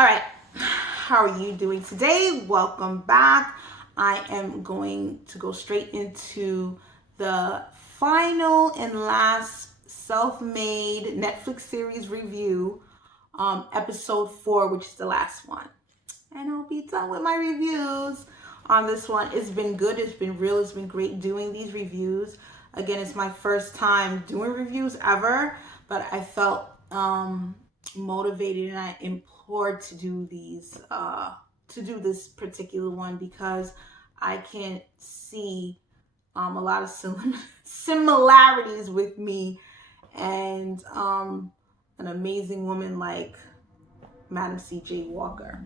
All right, how are you doing today? Welcome back. I am going to go straight into the final and last self-made Netflix series review, episode 4, which is the last one. And I'll be done with my reviews on this one. It's been good, it's been real, it's been great doing these reviews. Again, it's my first time doing reviews ever, but I felt motivated and I implored to do this particular one because I can see a lot of similarities with me and an amazing woman like Madam C.J. Walker.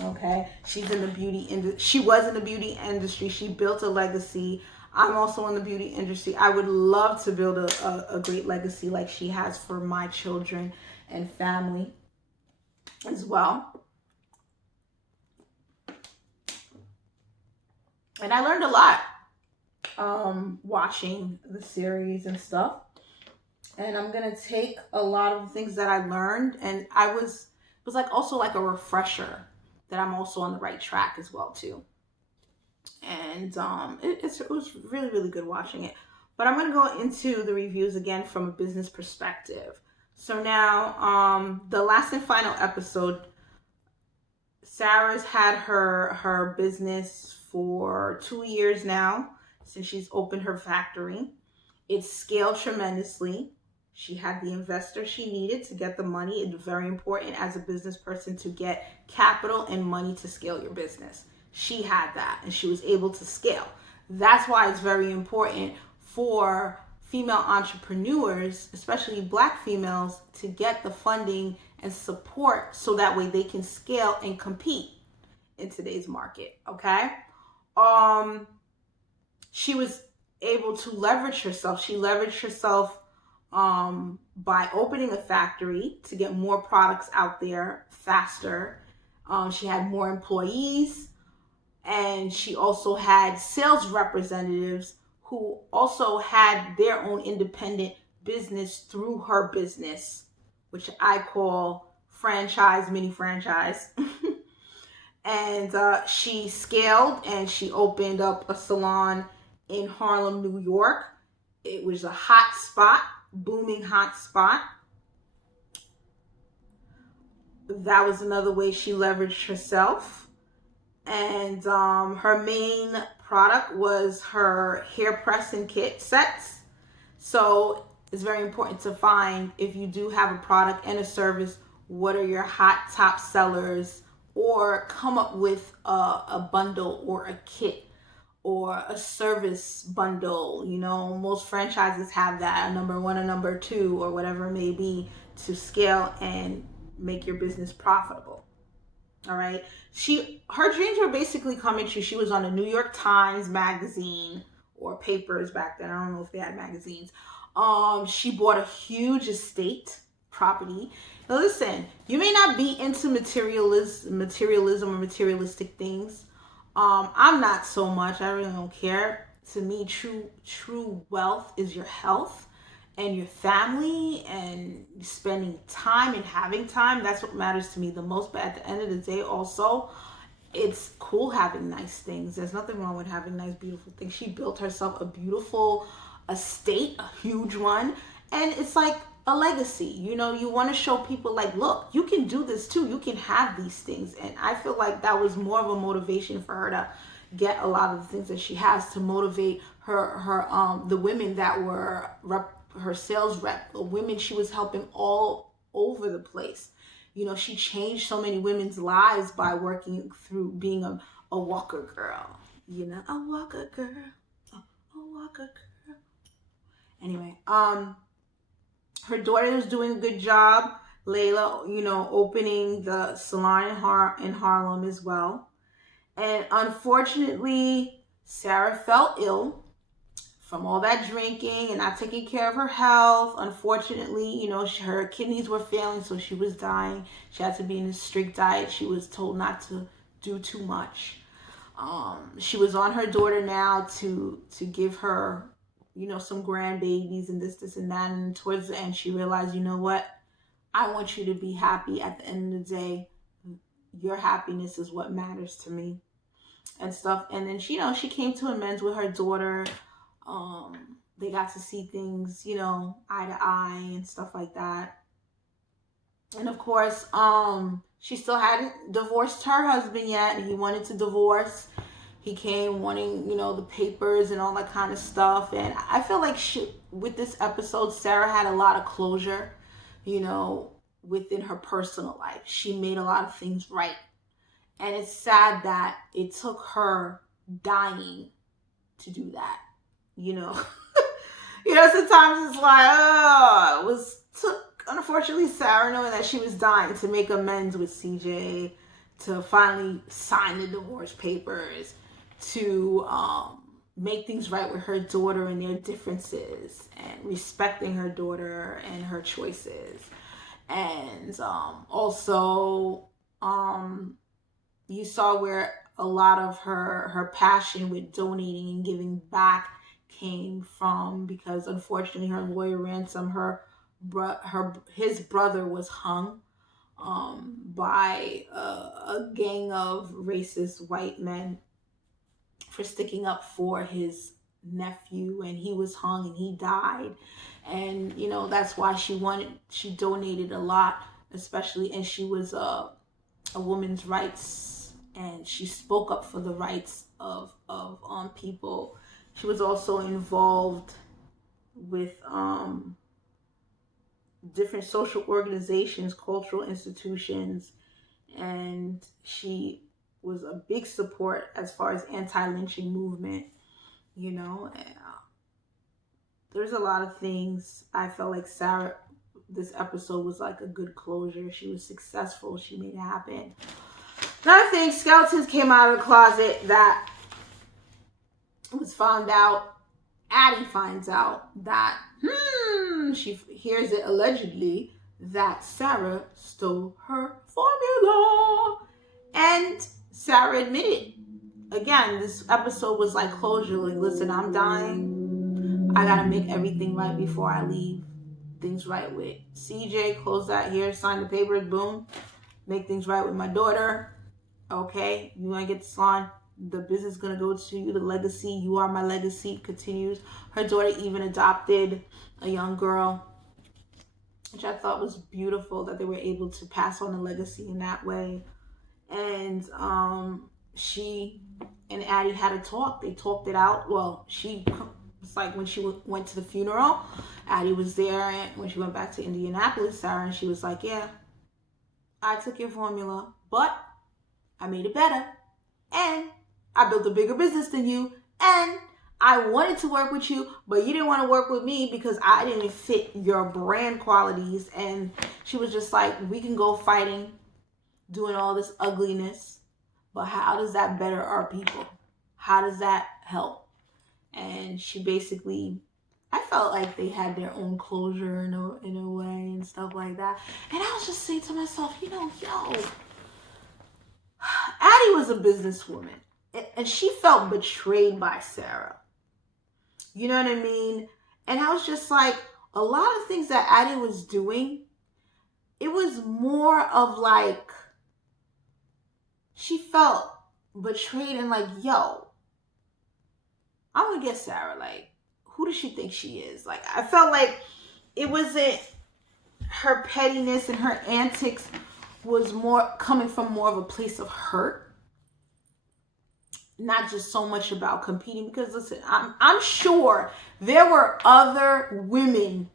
Okay, she's in the beauty industry. She was in the beauty industry. She built a legacy. I'm also in the beauty industry. I would love to build a great legacy like she has for my children and family as well. And I learned a lot watching the series and stuff. And I'm gonna take a lot of the things that I learned, and it was like also like a refresher that I'm also on the right track as well too. And it was really really good watching it. But I'm gonna go into the reviews again from a business perspective. So now, the last and final episode, Sarah's had her business for 2 years now since she's opened her factory. It's scaled tremendously. She had the investor she needed to get the money. It's very important as a business person to get capital and money to scale your business. She had that and she was able to scale. That's why it's very important for female entrepreneurs, especially Black females, to get the funding and support so that way they can scale and compete in today's market. Okay. She was able to leverage herself. She leveraged herself by opening a factory to get more products out there faster. She had more employees, and she also had sales representatives who also had their own independent business through her business, which I call franchise, mini franchise. And she scaled and she opened up a salon in Harlem, New York. It was a hot spot, booming hot spot. That was another way she leveraged herself. And her main product was her hair pressing kit sets. So it's very important to find, if you do have a product and a service, what are your hot top sellers, or come up with a bundle or a kit or a service bundle. You know, most franchises have that, a number one, a number two, or whatever it may be, to scale and make your business profitable. All right. Her dreams were basically coming true. She was on the New York Times magazine, or papers back then. I don't know if they had magazines. She bought a huge estate property. Now listen, you may not be into materialism or materialistic things. I'm not so much. I really don't care. To me, true wealth is your health and your family and spending time and having time. That's what matters to me the most. But at the end of the day, also, it's cool having nice things. There's nothing wrong with having nice, beautiful things. She built herself a beautiful estate, a huge one. And it's like a legacy. You know, you want to show people, like, look, you can do this too. You can have these things. And I feel like that was more of a motivation for her to get a lot of the things that she has, to motivate the women that were her sales rep, the women she was helping all over the place. You know, she changed so many women's lives by working through being a Walker girl. You know, a Walker girl, a Walker girl. Anyway, her daughter was doing a good job. Layla, you know, opening the salon in Harlem as well. And unfortunately, Sarah fell ill from all that drinking and not taking care of her health. Unfortunately, you know, her kidneys were failing, so she was dying. She had to be in a strict diet. She was told not to do too much. She was on her daughter now to give her, you know, some grandbabies and this and that. And towards the end, she realized, you know what? I want you to be happy. At the end of the day, your happiness is what matters to me and stuff. And then she came to amends with her daughter. They got to see things, eye to eye and stuff like that. And of course, she still hadn't divorced her husband yet. He wanted to divorce. He came wanting, the papers and all that kind of stuff. And I feel like with this episode, Sarah had a lot of closure, within her personal life. She made a lot of things right. And it's sad that it took her dying to do that, sometimes it's like, oh, took, unfortunately, Sarah knowing that she was dying to make amends with CJ, to finally sign the divorce papers, to make things right with her daughter and their differences, and respecting her daughter and her choices. And also, you saw where a lot of her passion with donating and giving back came from, because unfortunately her lawyer Ransom, his brother was hung by a gang of racist white men for sticking up for his nephew, and he was hung and he died. And that's why she donated a lot, especially, and she was a woman's rights, and she spoke up for the rights of people. She was also involved with different social organizations, cultural institutions, and she was a big support as far as anti-lynching movement. There's a lot of things. I felt like Sarah, this episode was like a good closure. She was successful. She made it happen. Another thing, skeletons came out of the closet that was found out. Addie finds out that, she hears it allegedly that Sarah stole her formula. And Sarah admitted. Again, this episode was like closure. Like, listen, I'm dying. I gotta make everything right before I leave. Things right with CJ, close that here, sign the papers, boom. Make things right with my daughter. Okay, you want to get the salon? The business is going to go to you. The legacy, you are my legacy, continues. Her daughter even adopted a young girl, which I thought was beautiful, that they were able to pass on the legacy in that way. And she and Addie had a talk. They talked it out. Well, she was like, when she went to the funeral, Addie was there, and when she went back to Indianapolis, Sarah, and she was like, yeah, I took your formula, but I made it better, and I built a bigger business than you, and I wanted to work with you, but you didn't want to work with me because I didn't fit your brand qualities. And she was just like, we can go fighting, doing all this ugliness, but how does that better our people? How does that help? And she basically, I felt like they had their own closure in a way and stuff like that. And I was just saying to myself, Addie was a businesswoman, and she felt betrayed by Sarah. You know what I mean? And I was just like, a lot of things that Addie was doing, it was more of like, she felt betrayed and like, yo, I'm gonna get Sarah. Like, who does she think she is? Like, I felt like it wasn't her pettiness and her antics was more coming from more of a place of hurt, not just so much about competing. Because listen, I'm sure there were other women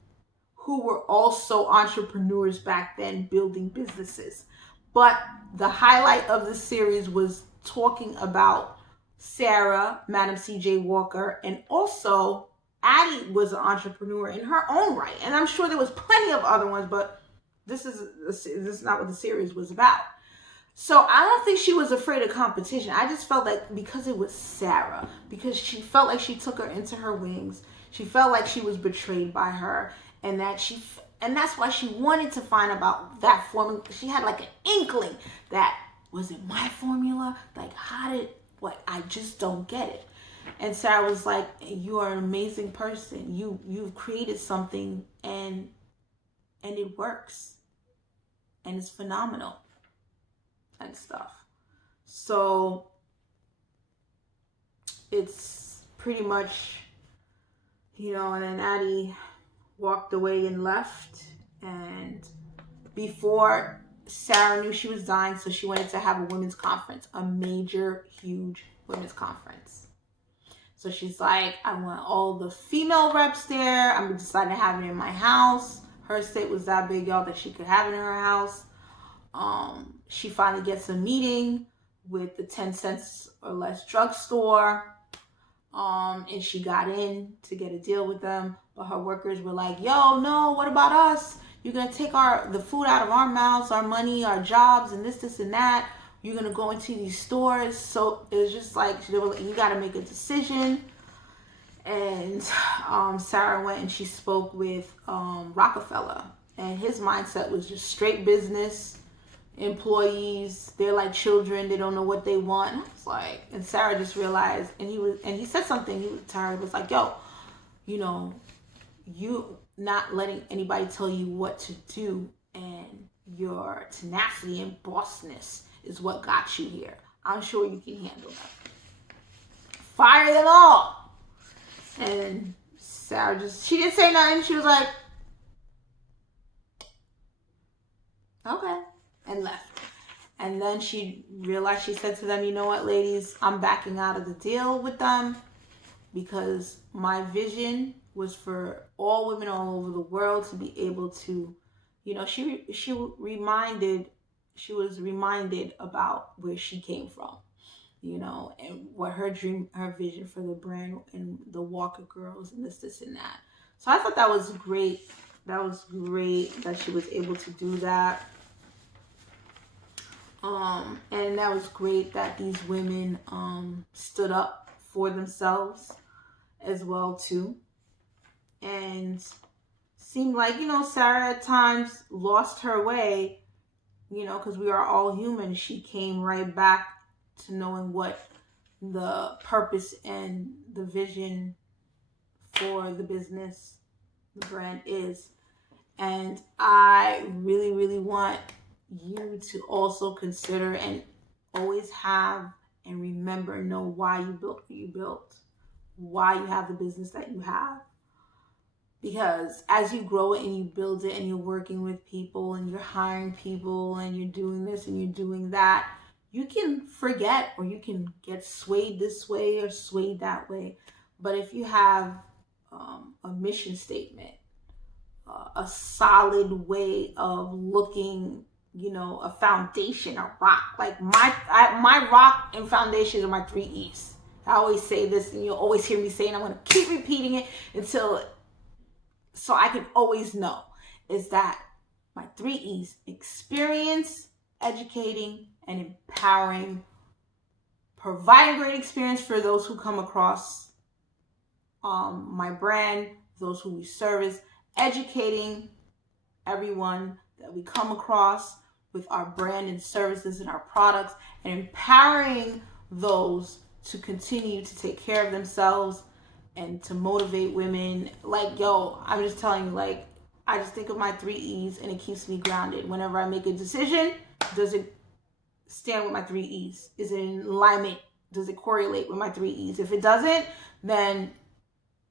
who were also entrepreneurs back then, building businesses, but the highlight of the series was talking about Sarah, Madam CJ Walker, and also Addie was an entrepreneur in her own right. And I'm sure there was plenty of other ones, but this is not what the series was about. So I don't think she was afraid of competition. I just felt like because it was Sarah, because she felt like she took her into her wings, she felt like she was betrayed by her, and that's why she wanted to find about that formula. She had like an inkling that, was it my formula? Like, I just don't get it. And Sarah was like, you are an amazing person. You've created something, and it works. And it's phenomenal. and stuff. So it's pretty much, and then Addie walked away and left. And before Sarah knew she was dying, so she wanted to have a women's conference, a major, huge women's conference. So she's like, I want all the female reps there. I'm deciding to have it in my house. Her estate was that big, y'all, that she could have it in her house. She finally gets a meeting with the 10 cents or less drugstore. And she got in to get a deal with them. But her workers were like, yo, no, what about us? You're going to take the food out of our mouths, our money, our jobs, and this, and that. You're going to go into these stores. So it was just like, they were like, you got to make a decision. And Sarah went and she spoke with Rockefeller. And his mindset was just straight business. Employees, they're like children. They don't know what they want. And I was like, and Sarah just realized, and he said something. He was tired. It was like, yo, you not letting anybody tell you what to do, and your tenacity and bossness is what got you here. I'm sure you can handle that. Fire them all. And Sarah she didn't say nothing. She was like, okay, and left. And then she realized, she said to them, you know what, ladies, I'm backing out of the deal with them, because my vision was for all women all over the world to be able to, she was reminded about where she came from, and what her vision for the brand and the Walker girls and this and that. So I thought that was great. That was great that she was able to do that. And that was great that these women stood up for themselves as well too. And seemed like, Sarah at times lost her way, because we are all human. She came right back to knowing what the purpose and the vision for the business, the brand is. And I really, really want you to also consider and always have and remember, know why you built what you built, why you have the business that you have. Because as you grow it and you build it and you're working with people and you're hiring people and you're doing this and you're doing that, you can forget, or you can get swayed this way or swayed that way. But if you have a mission statement, a solid way of looking, a foundation, a rock. Like my rock and foundation are my 3 E's. I always say this, and you'll always hear me say it. I'm going to keep repeating it so I can always know, is that my 3 E's: experience, educating, and empowering, providing great experience for those who come across my brand, those who we service, educating everyone that we come across with our brand and services and our products, and empowering those to continue to take care of themselves and to motivate women. Like, yo, I'm just telling you, like, I just think of my 3 E's and it keeps me grounded. Whenever I make a decision, does it stand with my 3 E's? Is it in alignment? Does it correlate with my 3 E's? If it doesn't, then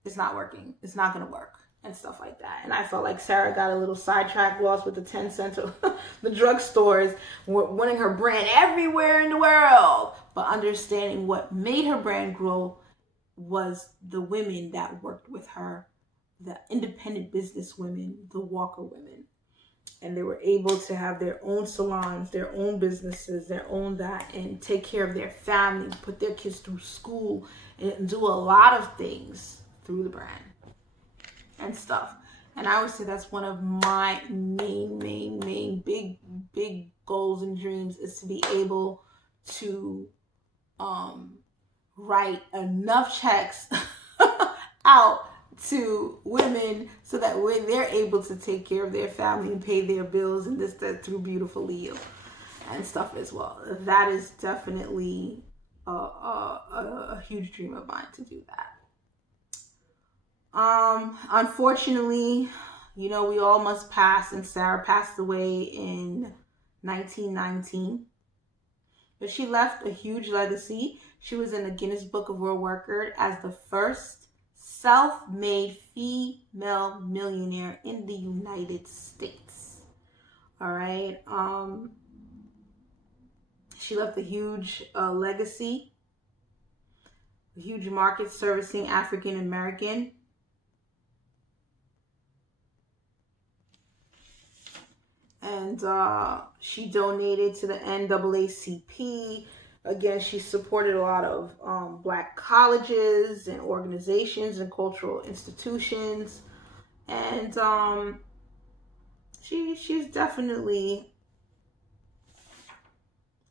it's not working. It's not going to work and stuff like that. And I felt like Sarah got a little sidetracked, lost with the 10 cents of the drugstores, wanting her brand everywhere in the world. But understanding what made her brand grow was the women that worked with her, the independent business women, the Walker women. And they were able to have their own salons, their own businesses, their own that, and take care of their family, put their kids through school, and do a lot of things through the brand and stuff. And I would say that's one of my main big goals and dreams, is to be able to write enough checks out to women so that when they're able to take care of their family and pay their bills and this, that, through Beautiful Leo and stuff as well. That is definitely a huge dream of mine, to do that. Unfortunately, we all must pass, and Sarah passed away in 1919. But she left a huge legacy. She was in the Guinness Book of World Record as the first self-made female millionaire in the United States. All right. She left a huge legacy, a huge market servicing African American. And she donated to the NAACP. Again, she supported a lot of black colleges and organizations and cultural institutions. And she's definitely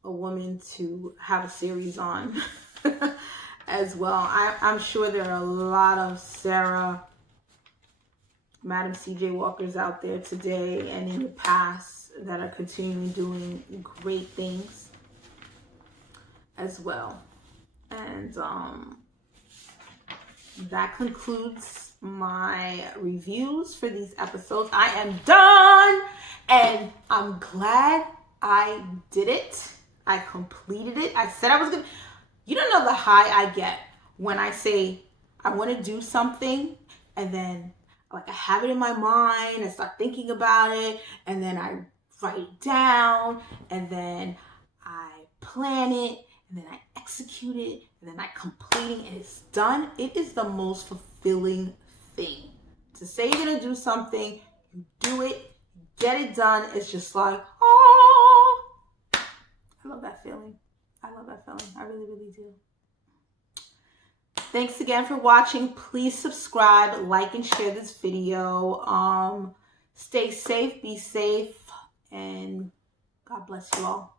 a woman to have a series on as well. I'm sure there are a lot of Madam C.J. Walkers out there today and in the past that are continuing doing great things as well. And that concludes my reviews for these episodes. I am done, and I'm glad I did it. I completed it. I said I was gonna. You don't know the high I get when I say I want to do something, and then like I have it in my mind and start thinking about it, and then I write it down, and then I plan it, and then I execute it, and then I complete it, and it's done. It is the most fulfilling thing. To say you're gonna do something, you do it, get it done. It's just like, oh, I love that feeling. I love that feeling. I really, really do. Thanks again for watching. Please subscribe, like, and share this video. Stay safe, be safe, and God bless you all.